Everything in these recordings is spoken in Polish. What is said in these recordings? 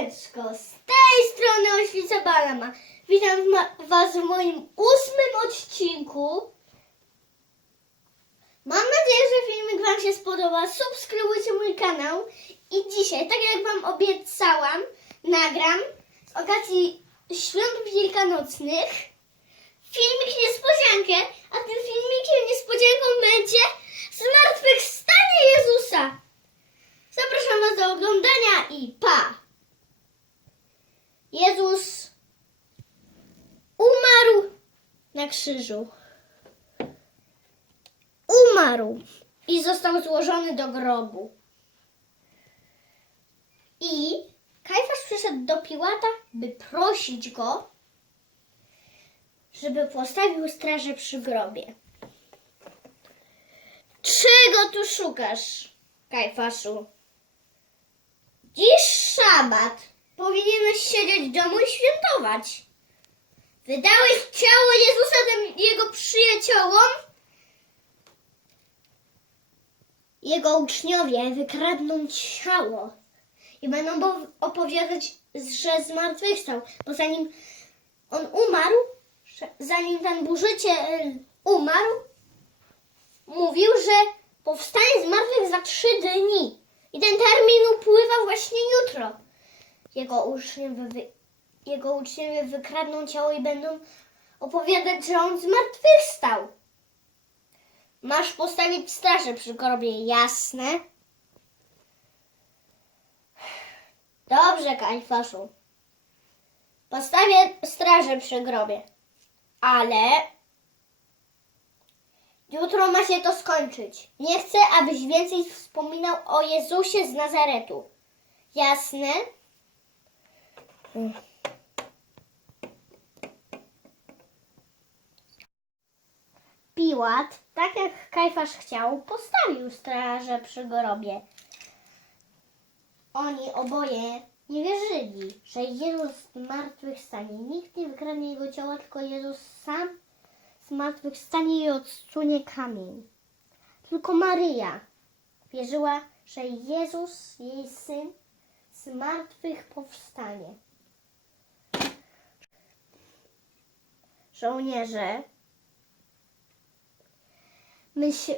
Z tej strony Oświca Balama. Witam Was w moim ósmym odcinku. Mam nadzieję, że filmik Wam się spodoba. Subskrybujcie mój kanał. I dzisiaj, tak jak Wam obiecałam, nagram z okazji świąt wielkanocnych filmik niespodziankę, a tym filmikiem niespodzianką będzie zmartwychwstanie Jezusa. Zapraszam Was do oglądania i pa! Jezus umarł na krzyżu. Umarł i został złożony do grobu. I Kajfasz przyszedł do Piłata, by prosić go, żeby postawił strażę przy grobie. Czego tu szukasz, Kajfaszu? Dziś szabat. Powinieneś siedzieć w domu i świętować. Wydałeś ciało Jezusa tym jego przyjaciołom? Jego uczniowie wykradną ciało i będą opowiadać, że zmartwychwstał, bo zanim on umarł, zanim ten burzyciel umarł, mówił, że powstanie z martwych za trzy dni. I ten termin upływa właśnie jutro. Jego uczniowie, jego uczniowie wykradną ciało i będą opowiadać, że on zmartwychwstał. Masz postawić strażę przy grobie, jasne? Dobrze, Kajfaszu. Postawię strażę przy grobie. Ale Jutro ma się to skończyć. Nie chcę, abyś więcej wspominał o Jezusie z Nazaretu. Jasne? Piłat, tak jak Kajfasz chciał, postawił strażę przy grobie. Oni oboje nie wierzyli, że Jezus zmartwychwstanie. Nikt nie wykradnie jego ciała, tylko Jezus sam zmartwychwstanie i odsunie kamień. Tylko Maryja wierzyła, że Jezus, jej syn, z martwych powstanie. Żołnierze myśl,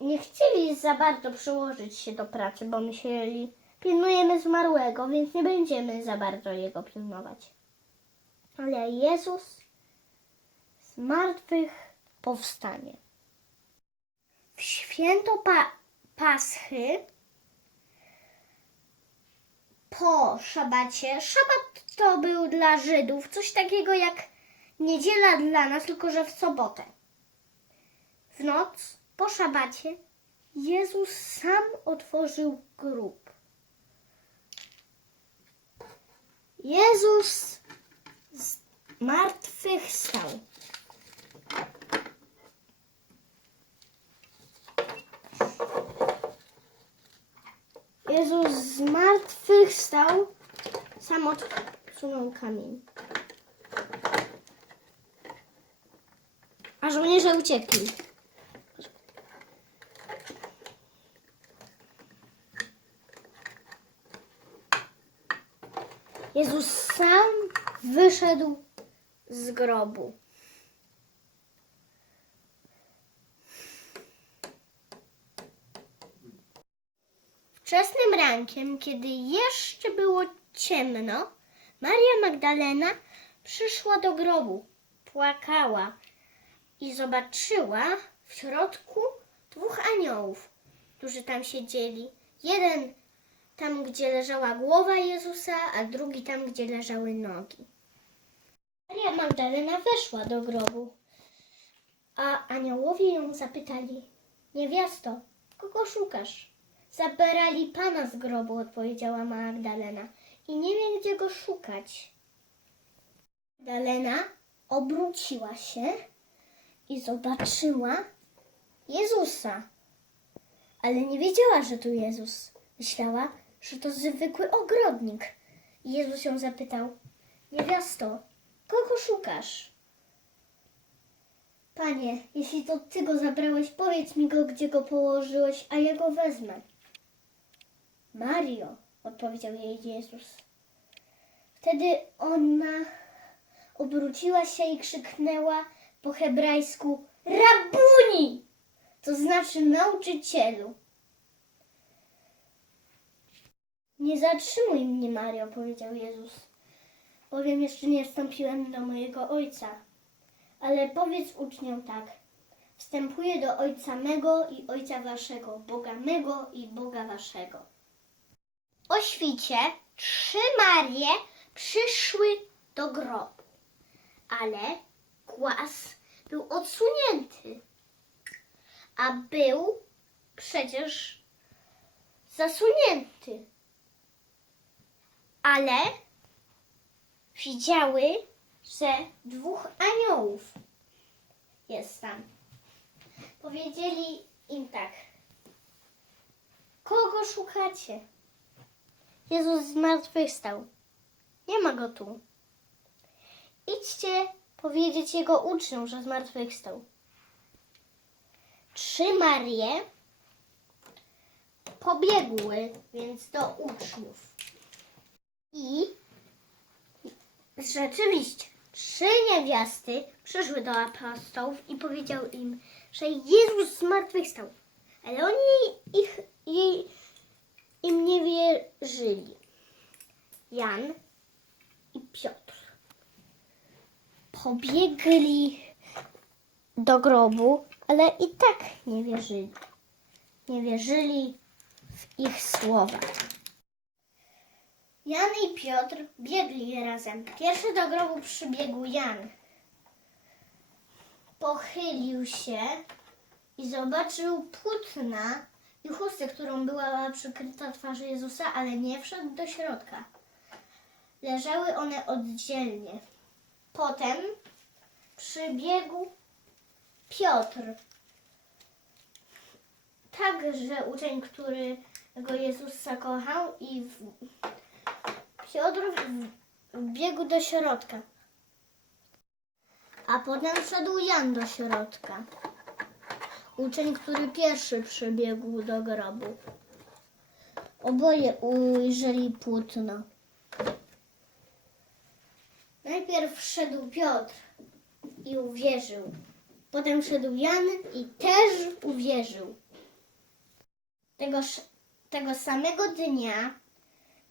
nie chcieli za bardzo przyłożyć się do pracy, bo myśleli, pilnujemy zmarłego, więc nie będziemy za bardzo jego pilnować. Ale Jezus z martwych powstanie. W święto pa- Paschy po szabacie, szabat to był dla Żydów coś takiego jak niedziela dla nas, tylko że w sobotę. W noc po szabacie Jezus sam otworzył grób. Jezus z martwych stał. Jezus z martwych stał, sam odsunął kamień. Żołnierze uciekli. Jezus sam wyszedł z grobu. Wczesnym rankiem, kiedy jeszcze było ciemno, Maria Magdalena przyszła do grobu, płakała i zobaczyła w środku dwóch aniołów, którzy tam siedzieli. Jeden tam, gdzie leżała głowa Jezusa, a drugi tam, gdzie leżały nogi. Maria Magdalena weszła do grobu, a aniołowie ją zapytali: Niewiasto, kogo szukasz? Zabierali pana z grobu, odpowiedziała Magdalena, i nie wie, gdzie go szukać. Magdalena obróciła się i zobaczyła Jezusa, ale nie wiedziała, że to Jezus. Myślała, że to zwykły ogrodnik. Jezus ją zapytał: Niewiasto, kogo szukasz? Panie, jeśli to ty go zabrałeś, powiedz mi go, gdzie go położyłeś, a ja go wezmę. Mario, odpowiedział jej Jezus. Wtedy ona obróciła się i krzyknęła po hebrajsku Rabuni! To znaczy nauczycielu. Nie zatrzymuj mnie, Mario, powiedział Jezus, bowiem jeszcze nie wstąpiłem do mojego Ojca. Ale powiedz uczniom tak. Wstępuję do Ojca mego i Ojca waszego, Boga mego i Boga waszego. O świcie trzy Marie przyszły do grobu, ale głaz był odsunięty, a był przecież zasunięty. Ale widziały, że dwóch aniołów jest tam. Powiedzieli im tak. Kogo szukacie? Jezus zmartwychwstał. Nie ma go tu. Idźcie powiedzieć jego uczniom, że zmartwychwstał. Trzy Marie pobiegły więc do uczniów. I rzeczywiście trzy niewiasty przyszły do apostołów i powiedział im, że Jezus zmartwychwstał. Ale oni ich, jej, im nie wierzyli. Jan i Piotr pobiegli do grobu, ale i tak nie wierzyli. Nie wierzyli w ich słowa. Jan i Piotr biegli razem. Pierwszy do grobu przybiegł Jan. Pochylił się i zobaczył płótna i chustę, którą była przykryta twarz Jezusa, ale nie wszedł do środka. Leżały one oddzielnie. Potem przybiegł Piotr. Także uczeń, którego Jezus zakochał i w... Piotr wbiegł do środka. A potem wszedł Jan do środka. Uczeń, który pierwszy przybiegł do grobu. Oboje ujrzeli płótno. Najpierw wszedł Piotr i uwierzył. Potem wszedł Jan i też uwierzył. Tego, tego samego dnia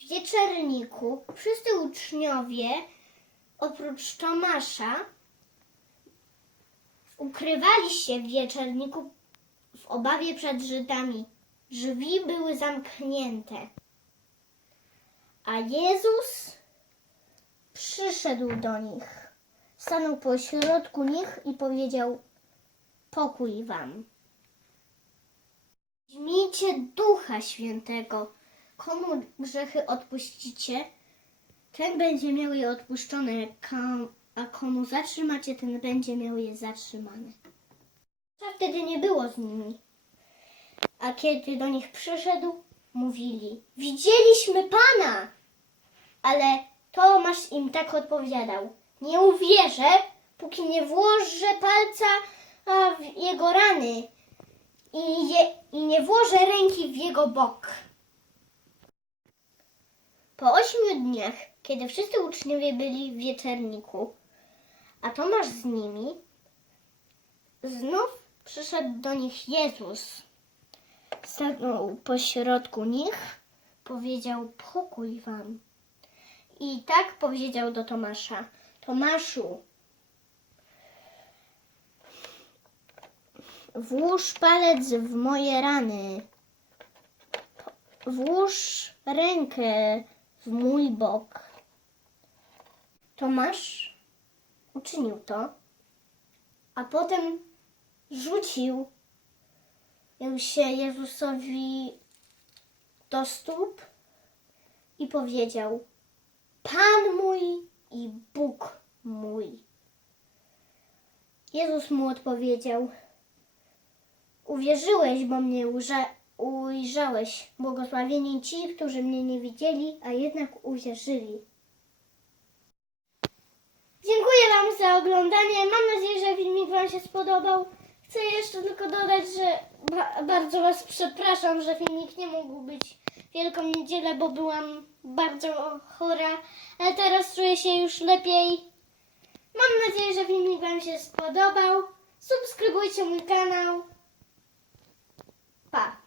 w wieczerniku wszyscy uczniowie, oprócz Tomasza, ukrywali się w wieczerniku w obawie przed Żydami. Drzwi były zamknięte. A Jezus przyszedł do nich, stanął pośrodku nich i powiedział: Pokój wam. Weźmijcie ducha świętego. Komu grzechy odpuścicie, ten będzie miał je odpuszczone, a komu zatrzymacie, ten będzie miał je zatrzymane. A wtedy nie było z nimi. A kiedy do nich przyszedł, mówili: Widzieliśmy Pana! Ale Tomasz im tak odpowiadał: Nie uwierzę, póki nie włożę palca w jego rany i, je, i nie włożę ręki w jego bok. Po ośmiu dniach, kiedy wszyscy uczniowie byli w wieczerniku, a Tomasz z nimi, znów przyszedł do nich Jezus. Stanął pośrodku nich, powiedział: Pokój wam. I tak powiedział do Tomasza: Tomaszu, włóż palec w moje rany. Włóż rękę w mój bok. Tomasz uczynił to, a potem rzucił się Jezusowi do stóp i powiedział: Pan mój i Bóg mój. Jezus mu odpowiedział: Uwierzyłeś, bo mnie ujrza- ujrzałeś. Błogosławieni ci, którzy mnie nie widzieli, a jednak uwierzyli. Dziękuję Wam za oglądanie. Mam nadzieję, że filmik Wam się spodobał. Chcę jeszcze tylko dodać, że ba- bardzo Was przepraszam, że filmik nie mógł być Wielką Niedzielę, bo byłam bardzo chora, ale teraz czuję się już lepiej. Mam nadzieję, że filmik Wam się spodobał. Subskrybujcie mój kanał. Pa!